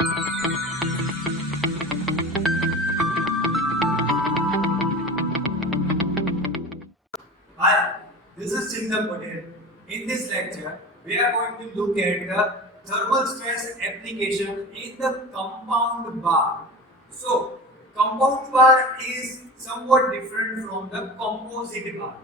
Hi, this is Patel. In this lecture, we are going to look at the thermal stress application in the compound bar. So, compound bar is somewhat different from the composite bar.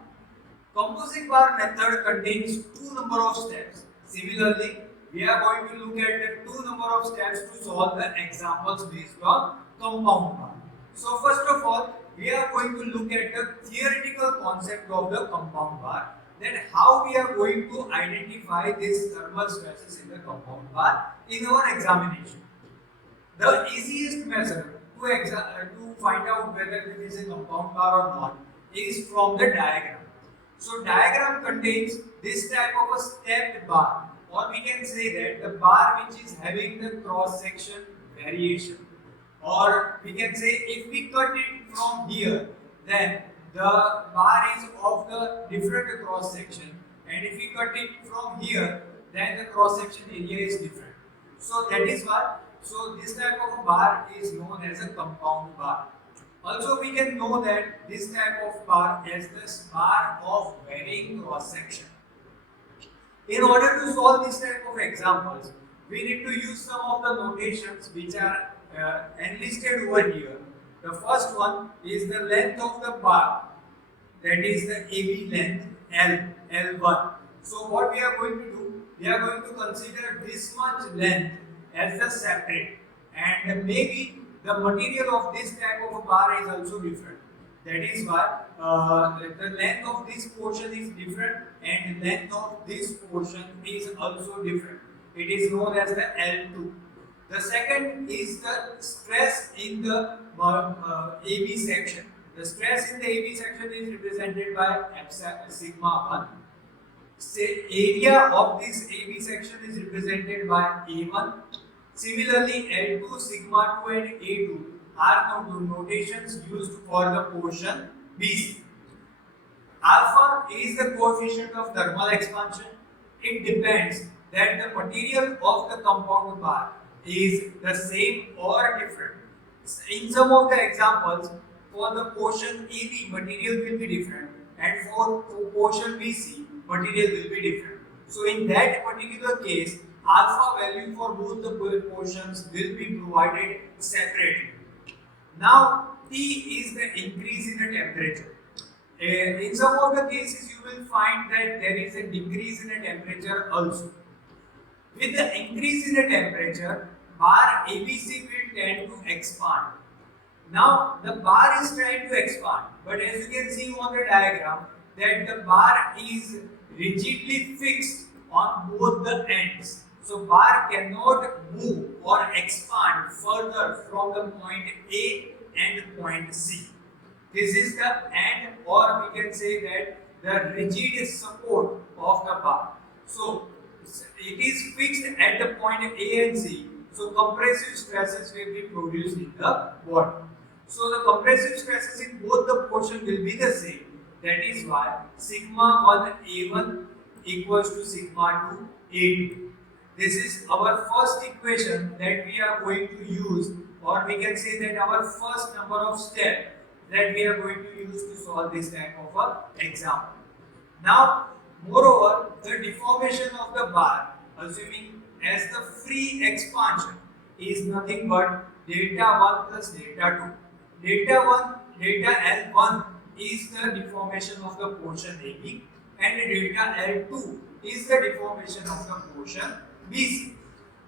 Composite bar method contains two number of steps. Similarly, we are going to look at the two number of steps to solve the examples based on compound bar. So first of all, we are going to look at the theoretical concept of the compound bar. Then how we are going to identify these thermal stresses in the compound bar in our examination. The easiest method to find out whether it is a compound bar or not is from the diagram. So diagram contains this type of a stepped bar, or we can say that the bar which is having the cross section variation, or we can say if we cut it from here, then the bar is of the different cross section, and if we cut it from here, then the cross section area is different. So that is why, so this type of a bar is known as a compound bar. Also, we can know that this type of bar is this bar of varying cross section. In order to solve this type of examples, we need to use some of the notations which are enlisted over here. The first one is the length of the bar, that is the AB length L1. So what we are going to do, we are going to consider this much length as the separate, and maybe the material of this type of a bar is also different. That is why the length of this portion is different and length of this portion is also different. It is known as the L2. The second is the stress in the AB section. The stress in the AB section is represented by sigma 1. Say area of this AB section is represented by A1. Similarly, L2, sigma 2 and A2 are notations used for the portion BC. Alpha is the coefficient of thermal expansion. It depends that the material of the compound bar is the same or different. In some of the examples, for the portion AB, material will be different, and for portion BC, material will be different. So in that particular case, alpha value for both the portions will be provided separately. Now, T is the increase in the temperature. In some of the cases, you will find that there is a decrease in the temperature also. With the increase in the temperature, bar ABC will tend to expand. Now, the bar is trying to expand, but as you can see on the diagram, that the bar is rigidly fixed on both the ends. So bar cannot move or expand further from the point A and point C. This is the end, or we can say that the rigid support of the bar. So it is fixed at the point A and C. So compressive stresses will be produced in the bottom. So the compressive stresses in both the portion will be the same. That is why sigma 1 A1 equals to sigma 2 A2. This is our first equation that we are going to use, or we can say that our first number of steps that we are going to use to solve this type of a example. Now, moreover, the deformation of the bar, assuming as the free expansion, is nothing but delta 1 plus delta 2. Delta L1 is the deformation of the portion AB, and delta L2 is the deformation of the portion BC.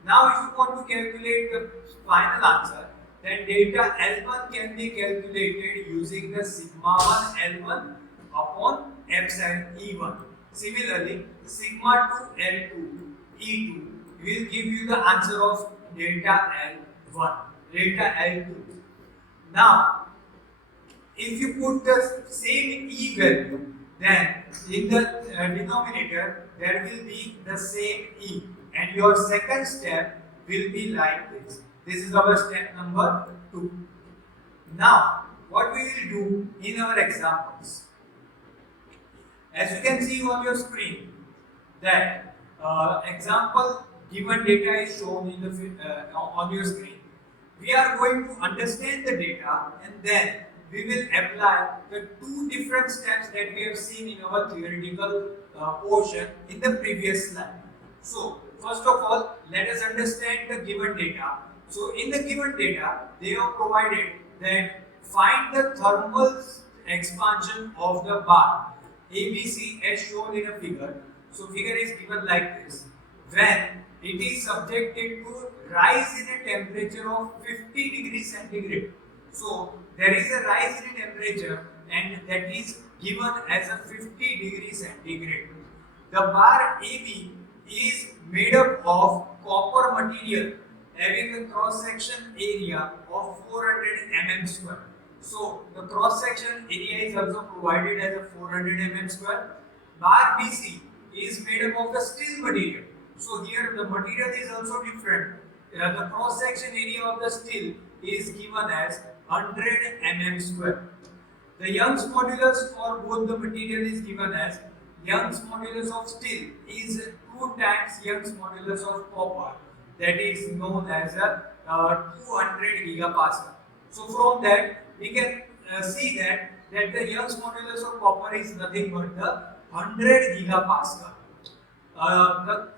Now, if you want to calculate the final answer, then delta L1 can be calculated using the sigma 1 L1 upon epsilon E1. Similarly, sigma 2 L2 E2 will give you the answer of delta L1, delta L2. Now, if you put the same E value, then in the denominator there will be the same E, and your second step will be like this. This is our step number 2. Now, what we will do in our examples, as you can see on your screen, that example given data is shown in the on your screen. We are going to understand the data and then we will apply the two different steps that we have seen in our theoretical portion in the previous slide. So, first of all, let us understand the given data. So, in the given data, they have provided that find the thermal expansion of the bar ABC as shown in a figure. So, figure is given like this. When it is subjected to rise in a temperature of 50 degrees centigrade. So, there is a rise in temperature and that is given as a 50 degrees centigrade. The bar AB is made up of copper material having a cross section area of 400 mm square. So, the cross section area is also provided as a 400 mm square. Bar BC is made up of the steel material. So, here the material is also different. The cross section area of the steel is given as 100 mm square. The Young's modulus for both the material is given as Young's modulus of steel is 2 times Young's modulus of copper, that is known as a 200 gigapascal. So from that we can see that the Young's modulus of copper is nothing but the 100 gigapascal. The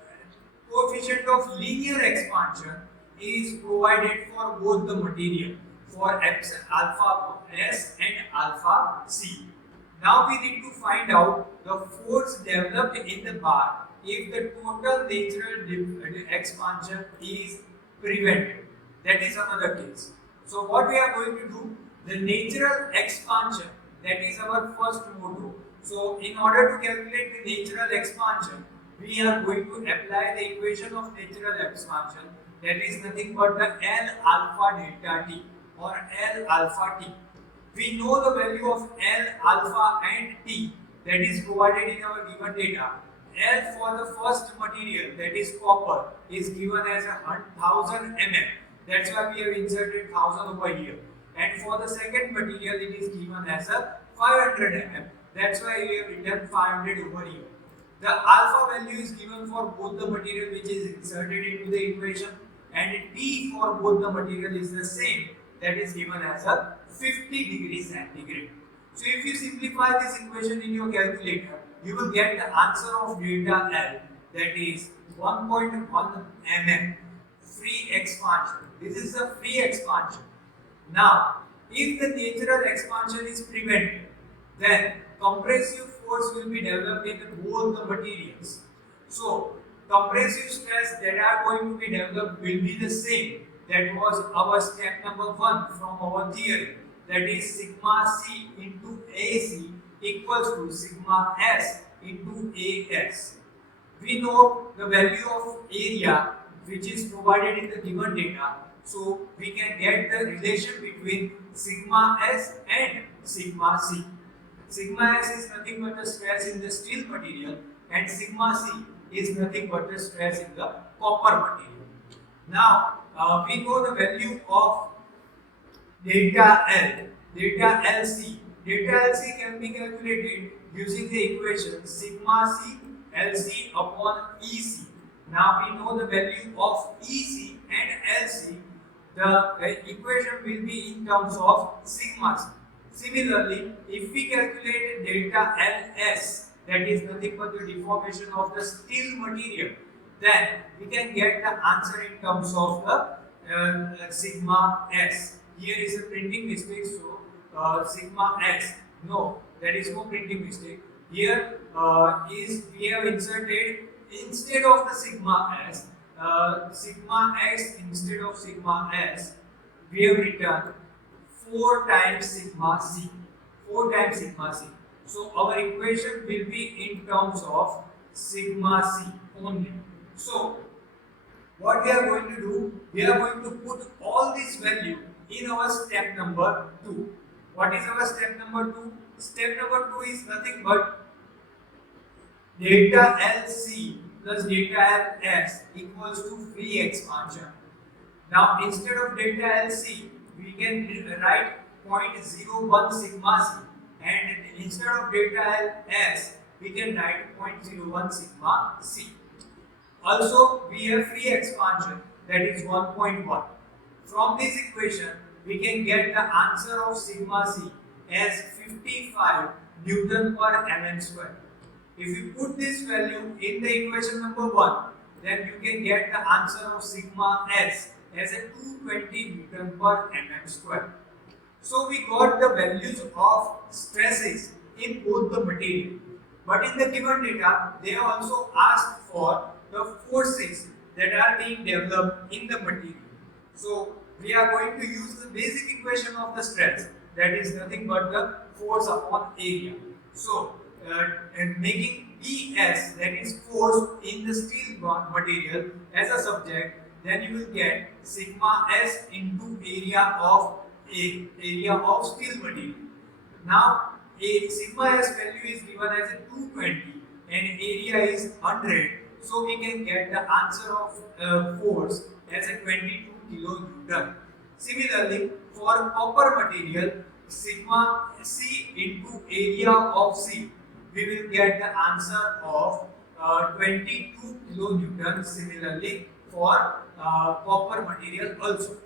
coefficient of linear expansion is provided for both the material, for alpha S and alpha C. Now we need to find out the force developed in the bar if the total natural expansion is prevented. That is another case. So what we are going to do, the natural expansion, that is our first motto. So in order to calculate the natural expansion, we are going to apply the equation of natural expansion, that is nothing but the L alpha delta T or L alpha T. We know the value of L alpha and T that is provided in our given data. L for the first material, that is copper, is given as 1000 mm. That's why we have inserted 1000 over here. And for the second material, it is given as 500 mm. That's why we have written 500 over here. The alpha value is given for both the material which is inserted into the equation, and T for both the material is the same, that is given as 50 degrees centigrade. So if you simplify this equation in your calculator, you will get the answer of delta L, that is 1.1 mm free expansion. This is the free expansion. Now, if the natural expansion is prevented, then compressive force will be developed in both the materials. So, compressive stress that are going to be developed will be the same. That was our step number 1 from our theory. That is sigma C into AC equals to sigma S into AS. We know the value of area which is provided in the given data. So, we can get the relation between sigma S and sigma C. Sigma S is nothing but the stress in the steel material and sigma C is nothing but the stress in the copper material. Now, we know the value of delta L, delta LC. Delta LC can be calculated using the equation sigma C LC upon EC. Now we know the value of EC and LC. The equation will be in terms of sigma C. Similarly, if we calculate delta LS, that is nothing but the deformation of the steel material, then we can get the answer in terms of the sigma S. Here is a printing mistake, so sigma S. No, there is no printing mistake. Here we have inserted instead of the sigma S, sigma X instead of sigma S, we have written 4 times sigma C. 4 times sigma C. So our equation will be in terms of sigma C only. So what we are going to do, we are going to put all this value in our step number 2. What is our step number 2? Step number 2 is nothing but delta LC plus delta LS equals to free expansion. Now instead of delta LC, we can write 0.01 sigma C, and instead of delta LS, we can write 0.01 sigma C. Also, we have free expansion, that is 1.1. From this equation, we can get the answer of sigma c as 55 Newton per mm square. If you put this value in the equation number 1, then you can get the answer of sigma s as a 220 Newton per mm square. So we got the values of stresses in both the material. But in the given data, they also asked for the forces that are being developed in the material. So we are going to use the basic equation of the stress, that is nothing but the force upon area. So and making PS, that is force in the steel material, as a subject, then you will get sigma s into area of steel material. Now a sigma s value is given as a 220 and area is 100, so we can get the answer of force as a 22 kilonewton. Similarly, for copper material, sigma c into area of C, we will get the answer of 22 kilonewton. Similarly, for copper material also.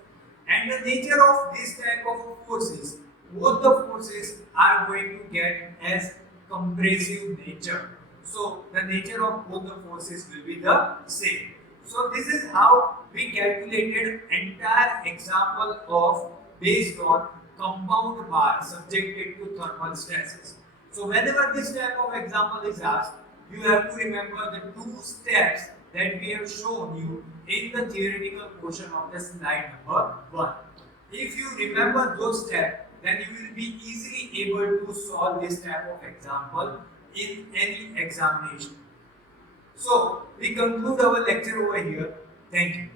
And the nature of this type of forces, both the forces are going to get as compressive nature. So the nature of both the forces will be the same. So this is how we calculated entire example of based on compound bar subjected to thermal stresses. So whenever this type of example is asked, you have to remember the two steps that we have shown you in the theoretical portion of the slide number 1. If you remember those steps, then you will be easily able to solve this type of example in any examination. So we conclude our lecture over here. Thank you.